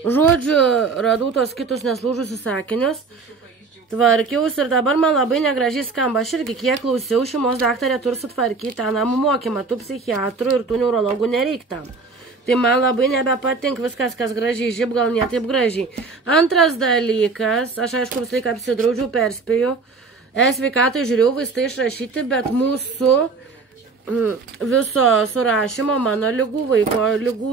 Žodžiu, radau tos kitus neslūžusius sakinius, tvarkiausi ir dabar man labai negražiai skamba. Aš irgi kiek klausiau, šeimos daktarė turi sutvarkyti tą namų mokymą, tų psichiatrų ir tų neurologų nereiktam. Tai man labai nebepatink viskas, kas gražiai, žib gal ne taip gražiai. Antras dalykas, aš aišku visą laiką apsidraudžiau, perspėjau, sveikatai žiūrėjau vaistai išrašyti, bet mūsų viso surašymo mano lygų, vaiko lygų,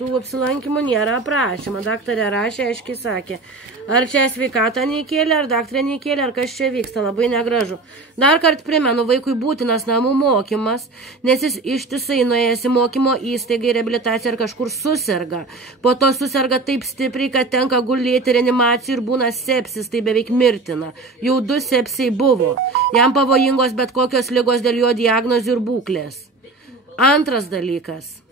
tų apsilankymų nėra aprašymo. Daktarė rašė, aiškiai sakė, ar čia sveikatą neįkėlė, ar daktarė neįkėlė, ar kas čia vyksta, labai negražu. Dar kart primenu, vaikui būtinas namų mokymas, nes jis ištisai nuėjęs į mokymo įstaigą, į reabilitaciją ir kažkur susirga. Po to susirga taip stipriai, kad tenka gulėti reanimacijų ir būna sepsis, tai beveik mirtina. Jau 2 sepsiai buvo. Jam pavojingos bet kokios ligos dėl jo diagnozių ir būklės. Antras dalykas.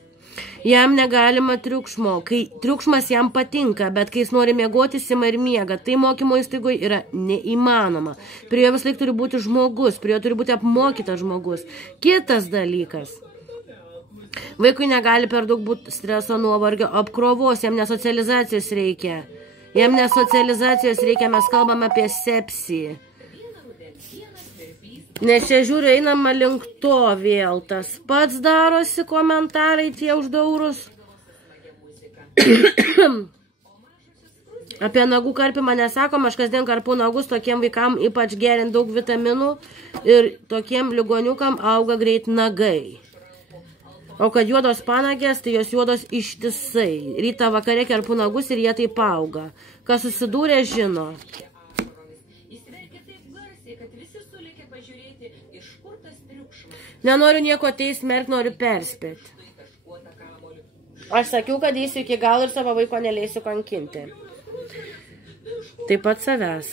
Jam negalima triukšmo. Kai triukšmas jam patinka, bet kai jis nori miegoti, ima ir miega. Tai mokymo įstaigoje yra neįmanoma. Prie jo vis laik turi būti žmogus, prie jo turi būti apmokytas žmogus. Kitas dalykas. Vaikui negali per daug būti streso, nuovargio, apkrovos, jam nesocializacijos reikia. Jam nesocializacijos reikia, mes kalbame apie sepsį. Nes čia žiūriu, einama link to vėl. Tas pats darosi komentarai tie uždaurus. Apie nagų karpimą nesakom, aš kasdien karpu nagus tokiem vaikam, ypač geriant daug vitaminų ir tokiem ligoniukam auga greit nagai. O kad juodos panagės, tai jos juodos ištisai. Rytą vakare karpu nagus ir jie taip auga. Kas susidūrė, žino. Nenoriu nieko teismerkti, noriu perspėti. Aš sakiau, kad eisiu iki galo ir savo vaiko neleisiu kankinti. Taip pat savęs.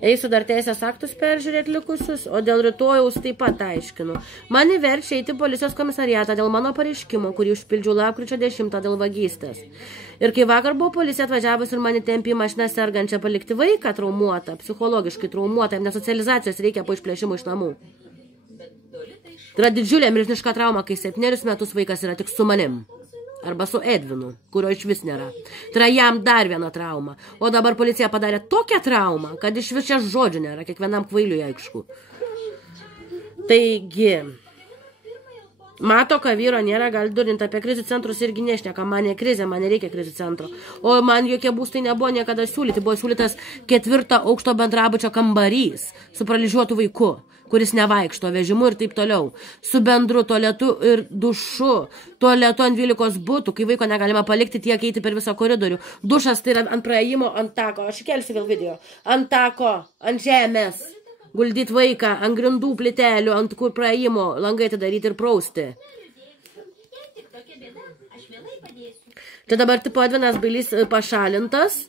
Eisiu dar teisės aktus peržiūrėti likusius, o dėl rytojaus taip pat aiškinu. Mane verčia eiti policijos komisariatą dėl mano pareiškimo, kurį užpildžiau lapkričio 10 dėl vagystės. Ir kai vakar buvo policija atvažiavus ir mane tempė į mašiną sergančią palikti vaiką traumuotą, psichologiškai traumuotą, nes socializacijos reikia po išplėšimo iš namų. Tai yra didžiulė milžiniška trauma, kai 7 metus vaikas yra tik su manim. Arba su Edvinu, kurio iš vis nėra. Tai yra jam dar viena trauma. O dabar policija padarė tokią traumą, kad iš vis čia žodžių nėra, kiekvienam kvailiui aišku. Taigi, mato, kad vyro nėra, gali durinti apie krizių centrus irgi nešneka. Man ne krizė, man nereikia krizių centro. O man jokie būstai nebuvo niekada siūlyti. Buvo siūlytas 4 aukšto bendrabučio kambarys su paralyžiuotu vaiku, kuris nevaikšto vežimu ir taip toliau. Su bendru tualetu ir dušu. Tualetu ant 12 butų, kai vaiko negalima palikti tiek eiti per visą koridorių. Dušas tai yra ant praėjimo, ant tako. Aš įkelsiu vėl video. Ant tako, ant žemės. Guldyti vaiką ant grindų plitelių, ant kur praėjimo, langai atidaryti ir prausti. Čia dabar tipo Edvinas Bailys pašalintas.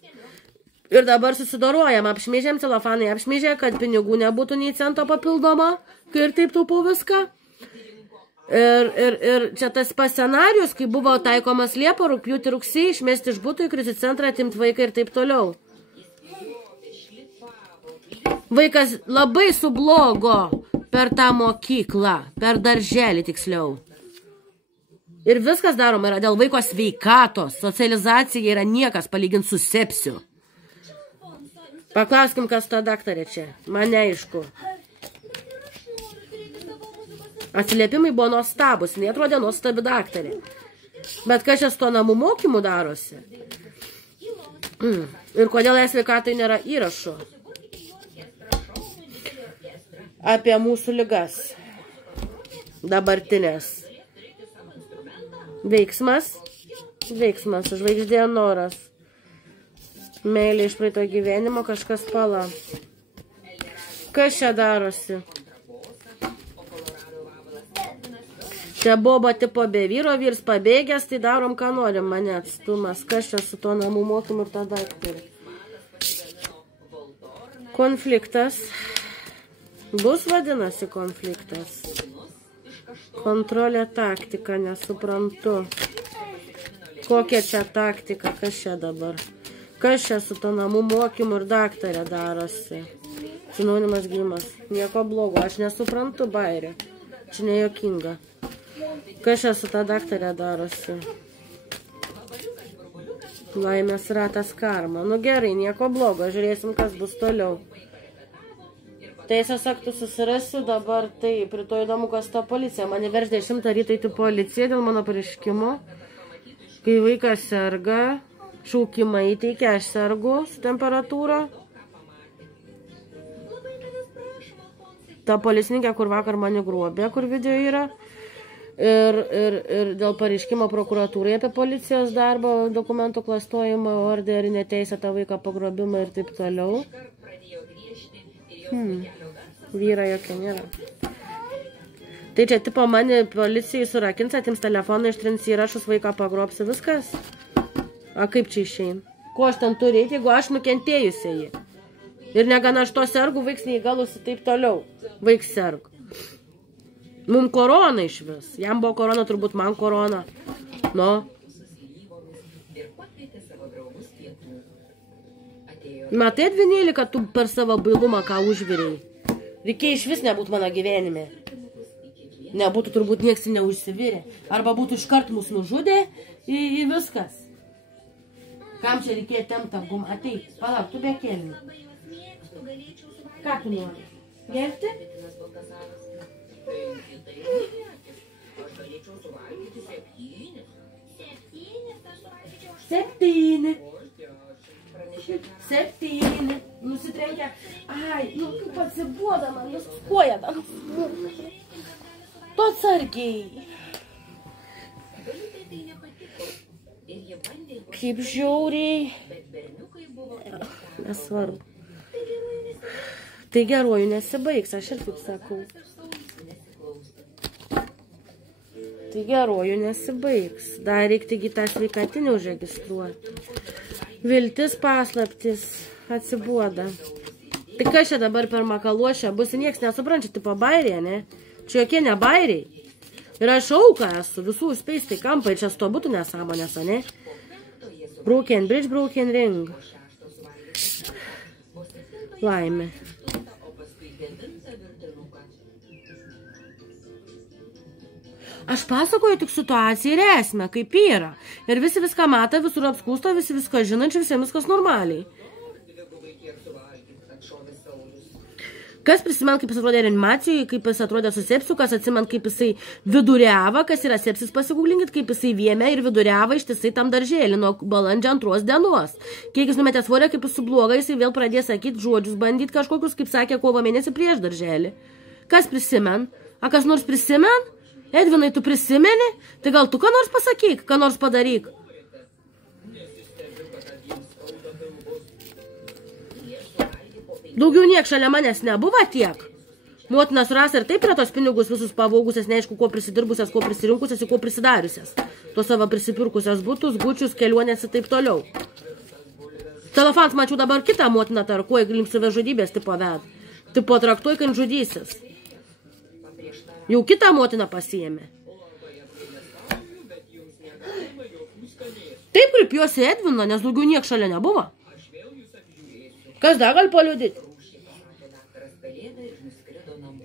Ir dabar susidorojam, apšmėžėm celofanai, apšmėžė, kad pinigų nebūtų nei cento papildomo, kai ir taip taupau viską. Ir čia tas pas scenarius, kai buvo taikomas Liepą, rugpjūtį, rugsėjį, išmesti iš butų į krizių centrą, atimti vaiką ir taip toliau. Vaikas labai sublogo per tą mokyklą, per darželį tiksliau. Ir viskas daroma yra dėl vaiko sveikatos, socializacija yra niekas palyginti su sepsiu. Paklauskim, kas ta daktarė čia. Man neaišku. Atsiliepimai buvo nuostabus, neatrodė nuostabi daktarė. Bet kas čia su to namų mokymu darosi? Ir kodėl sveikatai nėra įrašo apie mūsų ligas dabartinės. Veiksmas, žvaigždė noras. Meilė iš praeito gyvenimo, kažkas pala. Kas čia darosi? Čia boba tipo be vyro, vyrs pabėgęs, tai darom, ką norim, mane atstumas. Kas čia su to namų mokymu ir tą daktarį? Konfliktas. Bus vadinasi konfliktas. Kontrolė taktika, nesuprantu. Kokia čia taktika, kas čia dabar? Kas čia su to namų mokymu ir daktarė darosi? Sinonimas gymas. Nieko blogo, aš nesuprantu, bairė. Čia nejokinga. Kas čia su ta daktarė darosi? Laimės ratas karma. Nu gerai, nieko blogo, žiūrėsim, kas bus toliau. Teisės aktų susirasiu dabar, taip, rytoj įdomu, kas ta policija. Mane verš 10 ryto įti policija dėl mano pareiškimo. Kai vaikas serga, šaukimą įteikia, aš sergu su temperatūra. Ta policininkė, kur vakar mane grobė, kur video yra. Ir dėl pareiškimo prokuratūrai apie policijos darbą, dokumentų klastojimą, orderį, neteisėtą vaiką pagrobimą ir taip toliau. Vyra jokia nėra. Tai čia tipo mane policijai surakins, atims telefoną, ištrins įrašus, vaiką pagrobsi, viskas? A kaip čia išein? Ko aš ten turiu, jeigu aš nukentėjusieji? Ir negana aš to sergu, vaiks neįgalusi taip toliau. Vaiks sergu. Mum korona iš vis. Jam buvo korona, turbūt man korona. Nu. Matai, Dvinėlį, kad tu per savo bailumą ką užvirėjai. Reikia iš vis nebūtų mano gyvenime. Nebūtų turbūt nieks neužsivirė. Arba būtų iškart mus nužudė į viskas. Kam čia reikėjo temptą gumą? Ateik, palauk, tu be kelnių. Ką tu nori? Gerti? Septyni. Nusitrenkia. Ai, nu kaip atsibuoda man, jūs koja dar. Tu atsargiai. Kaip žiauriai. Nesvarbu. Tai geruoju nesibaigs, aš ir taip sakau. Tai geruoju nesibaigs. Dar reikti tą sveikatinį užregistruoti. Viltis paslaptis atsibuoda. Tai kas čia dabar per makaluošę bus, nieks nesuprančia, tipo bairė, ne? Čia jokie ne bairiai. Ir aš auka esu, visų spės tai kampai, čia sto būtų nesąmonės, ne? Broken bridge, broken ring. Laimė. Aš pasakoju tik situaciją ir esmę, kaip yra. Ir visi viską mata, visur apskūsto, visi viską žinančiai, visiems viskas normaliai. Kas prisimena, kaip jis atrodė reanimacijoje, kaip jis atrodė su sepsiu, kas atsimena, kaip jisai viduriava, kas yra sepsis, pasigūglinkit, kaip jisai viemė ir viduriava ištisai tam daržėlį nuo balandžio 2 dienos. Kiek jis numetė svorę, kaip jis subloga, jisai vėl pradės sakyti žodžius, bandyti kažkokius, kaip sakė, kovo mėnesį prieš daržėlį. Kas prisimen? A kas nors prisimen? Edvinai, tu prisimeni? Tai gal tu ką nors pasakyk, ką nors padaryk. Daugiau niek šalia manęs nebuvo tiek. Motina suras ir taip yra tos pinigus visus pavaugusias, neaišku, ko prisidirbusias, ko prisirinkusias ir ko prisidariusias. To savo prisipirkusias butus, gučius, kelionės ir taip toliau. Telefons mačiau dabar kitą motiną tarkuoja, link savižudybės tipo ved. Tipo traktuoja, kad žudysis. Jau kitą motiną pasiėmė. Taip kreipiuosi Edvino, nes daugiau niek šalia nebuvo. Kas dar gali paliudyti?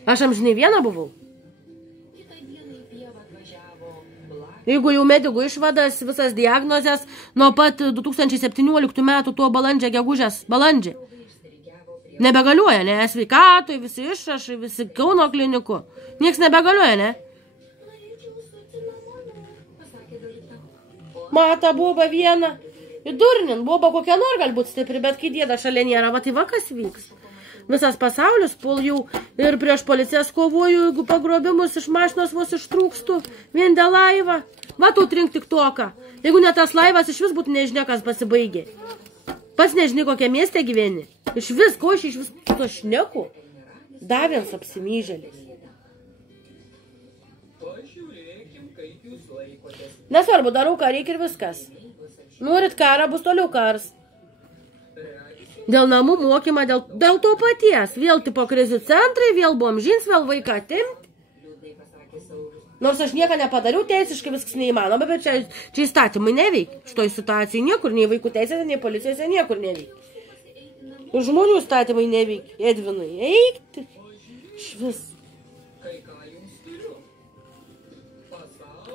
Aš amžinai vieną buvau. Jeigu jau medikų išvadas, visas diagnozės, nuo pat 2017 metų tuo balandžio gegužės, balandžį. Nebegaliuoja, ne? Sveikatoj, visi išrašai, visi Kauno klinikų. Nieks nebegaliuoja, ne? Mata boba vieną. Įdurnin, boba kokia nor gali būti stipri, bet kai dėda šalia nėra, va tai va kas vyks. Visas pasaulis pol jau ir prieš policijas kovoju, jeigu pagrobimus iš mašinos vos ištrūkstų, vien dėl laivą. Va tu trink tik toką. Jeigu ne tas laivas, iš vis būtų nežinia, kas pasibaigė. Pats nežinai, kokią miestę gyveni. Iš vis, ko iš vis to šneku. Davėns apsimyžėlis. Nesvarbu, darau ką reikia ir viskas. Norit karą, bus toliau karas. Dėl namų mokymą, dėl to paties. Vėl tipo krizių centrai, vėl bomžins, vėl vaiką atimti. Nors aš nieką nepadariau, teisiškai viskas neįmanoma, bet čia įstatymai neveikia. Šitoj situacijai niekur, nei vaikų teisėse, nei policijose niekur neveikia. Ir žmonių įstatymai neveikia. Edvinai, eikti. Švis.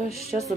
Kas čia su